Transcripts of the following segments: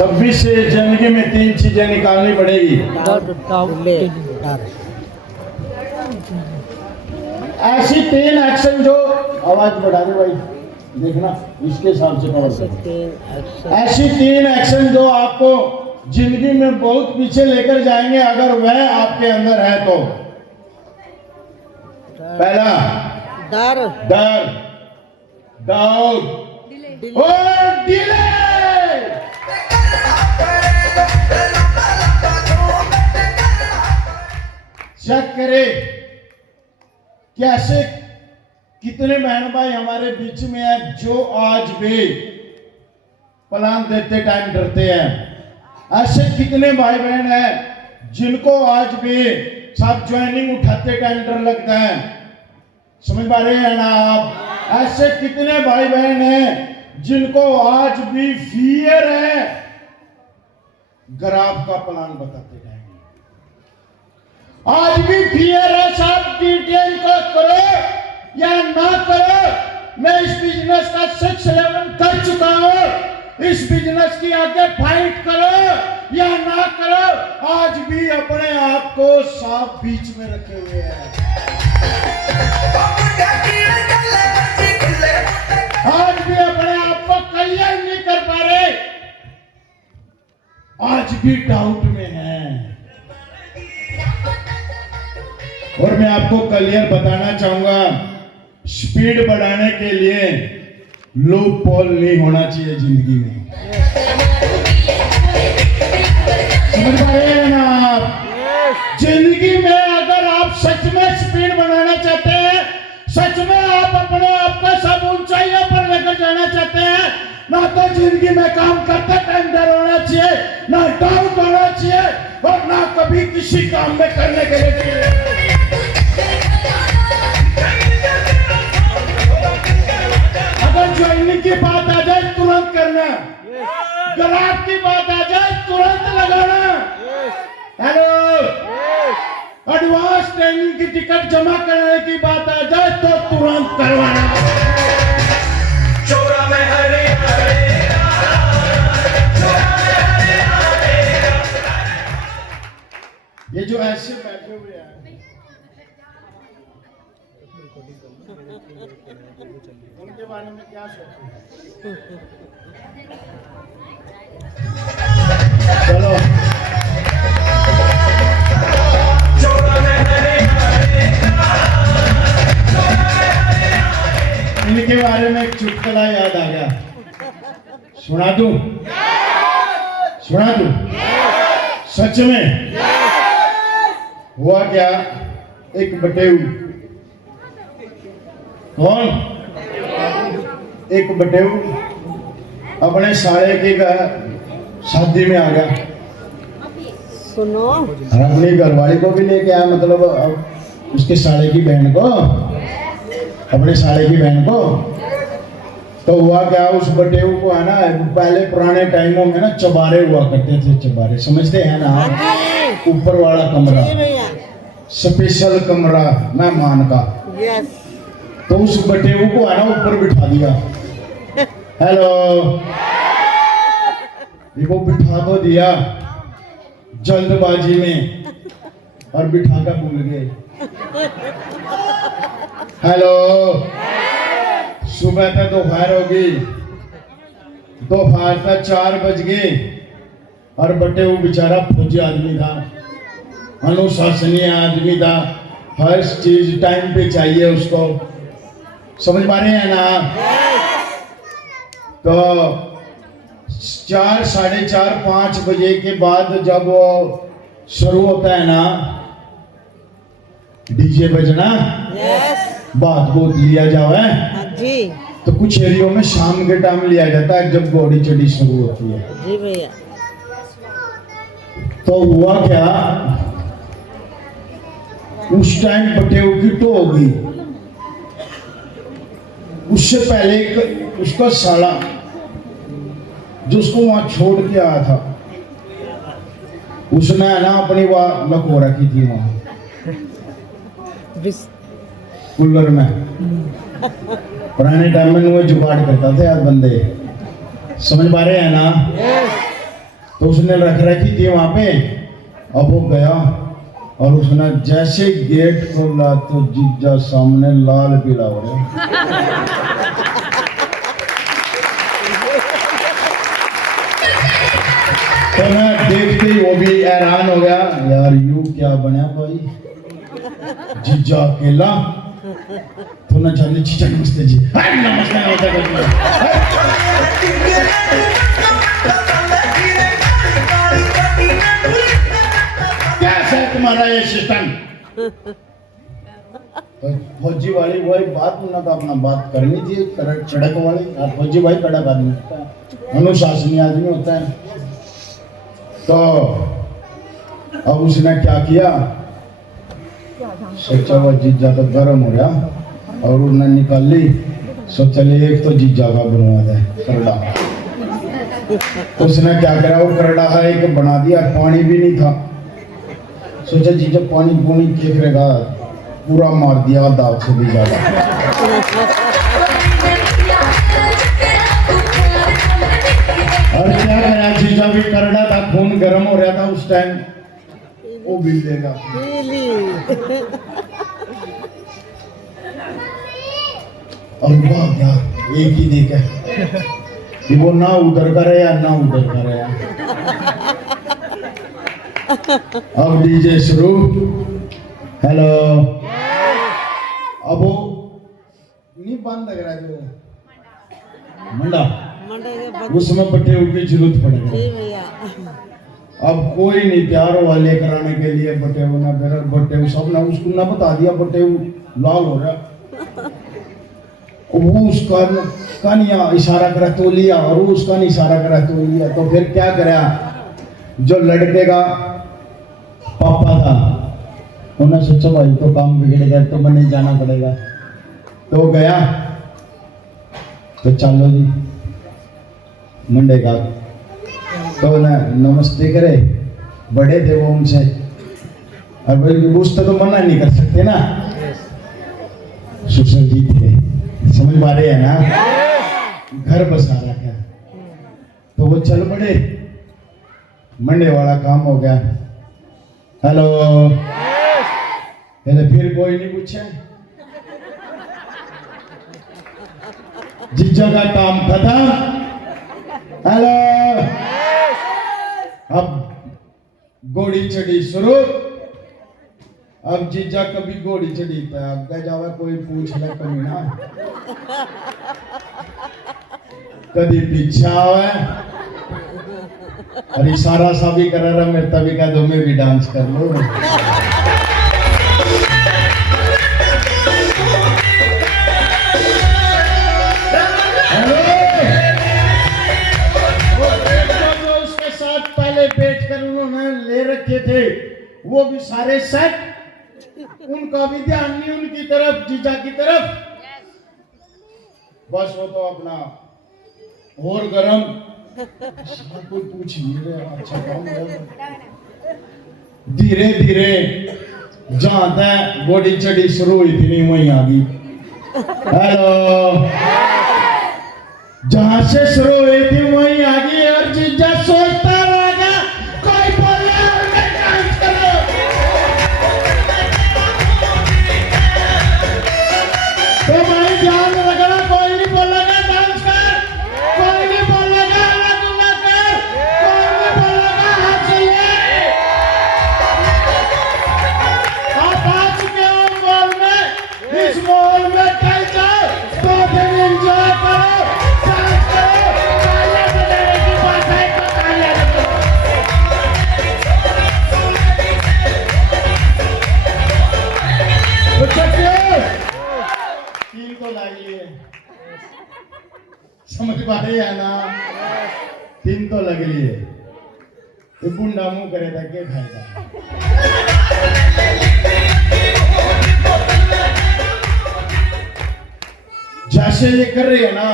26 से जिंदगी में 3 चीजें निकालनी पड़ेगी। ऐसी 3 एक्शन जो आवाज बढ़ा दे भाई, देखना इसके हिसाब से कवर करो। ऐसी 3 एक्शन जो आपको जिंदगी में बहुत पीछे लेकर जाएंगे अगर वह आपके अंदर है तो। पहला डर, डाउट और डिले। चेक करे कैसे कितने बहन भाई हमारे बीच में है जो आज भी प्लान देते टाइम डरते हैं। ऐसे कितने भाई बहन हैं जिनको आज भी सब ज्वाइनिंग उठाते टाइम डर लगता है। समझ पा रहे हैं ना आप? ऐसे कितने भाई बहन हैं जिनको आज भी फियर है ग्राफ का प्लान बताते टाइम। आज भी फियर है सब डिटेल को करो या ना करो। मैं इस बिजनेस का 6 लेवल कर चुका हूं। इस बिजनेस की आगे फाइट करो या ना करो, आज भी अपने आप को साफ बीच में रखे हुए हैं। आज भी अपने आप को क्लियर नहीं कर पा रहे, आज भी डाउट में है। और मैं आपको क्लियर बताना चाहूंगा, स्पीड बढ़ाने के लिए लूप होल नहीं होना चाहिए जिंदगी में। समझ पा रहे हैं ना आप? जिंदगी में अगर आप सच में स्पीड बनाना चाहते हैं, सच में आप अपने आप को सब ऊंचाइयों पर लेकर जाना चाहते हैं, ना तो जिंदगी में काम करते टाइम डर होना चाहिए, ना डाउट होना चाहिए और ना कभी किसी काम में करने के लिए। अगर ज्वाइनिंग की बात आ जाए तुरंत करना, ग्राफ की बात आ जाए तुरंत लगाना। हेलो, एडवांस ट्रेनिंग की टिकट जमा करने की बात आ जाए तो तुरंत करवाना। ये जो ऐसे बैठे हुए हैं उनके बारे में क्या सोचते? चलो इनके बारे में एक चुटकुला याद आ गया, सुना दूं? सुना दूं? सच में हुआ क्या, एक बटेऊ, कौन? एक बटेऊ अपने साले की शादी में आ गया। सुनो, अपनी घरवाली को भी लेके आया, मतलब उसके साले की बहन को, अपने साले की बहन को। तो हुआ क्या, उस बटेऊ को है ना, पहले पुराने टाइमों में ना चबारे हुआ करते थे। चबारे समझते हैं ना? ऊपर वाला कमरा, स्पेशल कमरा मेहमान का। तो उस बटेऊ को है ना ऊपर बिठा दिया। हेलो, देखो बिठा तो दिया जल्दबाजी में और बिठा कर भूल गए। हेलो, सुबह तक दोपहर होगी, दोपहर तक 4 बज गए और बटेऊ बेचारा फौजी आदमी था, अनुशासनीय आदमी था, हर चीज टाइम पे चाहिए उसको। समझ पा रहे हैं ना? तो 4, साढ़े 4, 5 बजे के बाद जब वो शुरू होता है ना डीजे बजना, बात बहुत लिया जावे जी, तो कुछ एरियो में शाम के टाइम लिया जाता है जब घोड़ी चढ़ी शुरू होती है। जी भैया। तो हुआ क्या, उस टाइम बटेऊ की तो होगी, उससे पहले एक उसका साला जो उसको वहां छोड़ के आया था, उसने ना अपनी वहां लको रखी थी वहां कूलर में। पुराने टाइम में वो जुगाड़ करता थे यार बंदे। समझ पा रहे हैं ना? तो उसने रख रखी थी वहां पे। अब वो गया और उसने जैसे गेट खोला तो जीजा सामने लाल पीला हो रहा। तो मैं देखते ही वो भी हैरान हो गया, यार यू क्या बना भाई, जीजा अकेला। तो ना जाने जीजा नमस्ते जी, नमस्ते कैसा है तुम्हारा ये सिस्टम। फौजी वाली वही बात ना तो अपना बात करनी थी, चड़क वाली। फौजी भाई कड़क आदमी होता है, अनुशासनीय आदमी होता है। तो अब उसने क्या किया, सोचा वो जीजा तो गर्म हो गया और उन्होंने निकाल ली। सोचा ले एक तो जीजा का बनवा दे करड़ा। तो उसने क्या करा, वो करड़ा है एक बना दिया, पानी भी नहीं था। सोचा जीजा पानी पूनी फेंकेगा, पूरा मार दिया दाग से भी ज्यादा। और क्या करा, जीजा भी करड़ा था, खून गर्म हो रहा था उस टाइम, वो भी लेगा। और वाह क्या एक ही देख है कि वो ना उधर का रहे ना उधर का रहे। अब डीजे शुरू, हेलो। अब वो नहीं बंद लग रहा है जो मंडा, उसमें पट्टे की जरूरत पड़ेगी। अब कोई नहीं तैयार हुआ लेकर आने के लिए बटे ना फिर बटे सब ना उसको ना बता दिया बटे लाल हो रहा। वो उसका कानिया इशारा करा तो लिया और वो उसका नहीं इशारा करा तो लिया। तो फिर क्या करा, जो लड़के का पापा था उन्होंने सोचा भाई तो काम बिगड़ गया तो मैंने जाना पड़ेगा। तो गया, तो चलो जी मंडे का। तो ना नमस्ते करे, बड़े थे वो उनसे, और भाई उससे तो मना नहीं कर सकते ना, सुसर जी थे, समझ पा रहे हैं ना, घर बसा रखा। तो वो चल पड़े, मंडे वाला काम हो गया। हेलो, फिर कोई नहीं पूछे, जीजा का काम खत्म। हेलो, अब घोड़ी चढ़ी शुरू। अब जीजा कभी घोड़ी चढ़ी पे अब जावा कोई पूछ ले कभी ना, कभी पीछे आवे अरे सारा सा भी कर रहा, मेरे तभी कह दो मैं भी डांस कर लो। उसके साथ पहले बैठ कर उन्होंने ले रखे थे वो भी सारे सेट, उनका भी ध्यान नहीं उनकी तरफ, जीजा की तरफ। बस वो तो अपना और गरम, कोई पूछ नहीं रहा। अच्छा काम धीरे धीरे जहां तक बॉडी चढ़ी शुरू हुई थी नहीं वहीं आ गई। हेलो, जहां से शुरू हुई थी वहीं आ गई। और जीजा सोचता रहेगा कोई बोले और मैं डांस करो। तो भाई ध्यान रखना, कोई नहीं बोलेगा डांस कर, कोई नहीं बोलेगा अलग अलग कर, कोई नहीं बोलेगा हंस ले। आप आ चुके हो मॉल में, इस मॉल में कल जाओ, 2 दिन एंजॉय करो, डांस करो, तालियां बजाने की बात है तो तालियां बजाओ। तीन को लगी है, समझ पा रहे हैं ना, 3 तो लग रही है। तो बुंडा मुंह करे था क्या खाएगा। जैसे ये कर रही है ना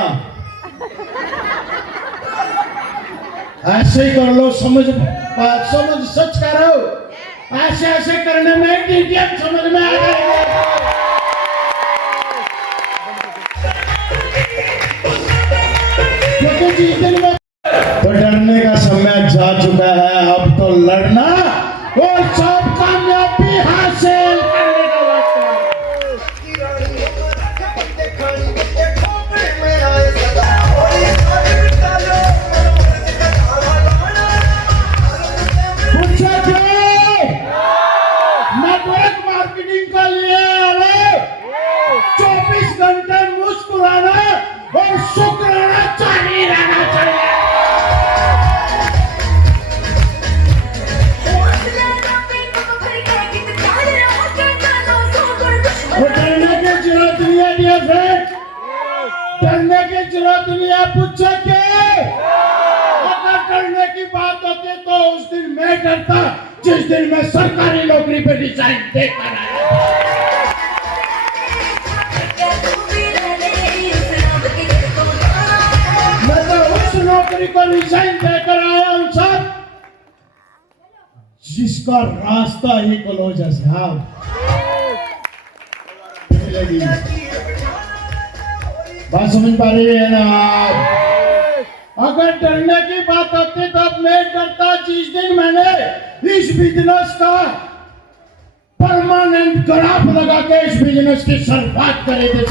ऐसे ही कर लो, समझ सच कर रहे हो। ऐसे ऐसे करने में डीटीएम समझ में आ जाएगा। तो डरने का समय जा चुका करता जिस दिन मैं सरकारी नौकरी पे रिजाइन देकर आया। मैं तो उस नौकरी को रिजाइन देकर आया हूं सर जिसका रास्ता ही क्लोज है साहब। बात समझ पा रही है ना आप? अगर डरने की बात होती तो अब मैं डरता जिस दिन मैंने इस बिजनेस का परमानेंट ग्राफ लगा के इस बिजनेस की शुरुआत करी थी।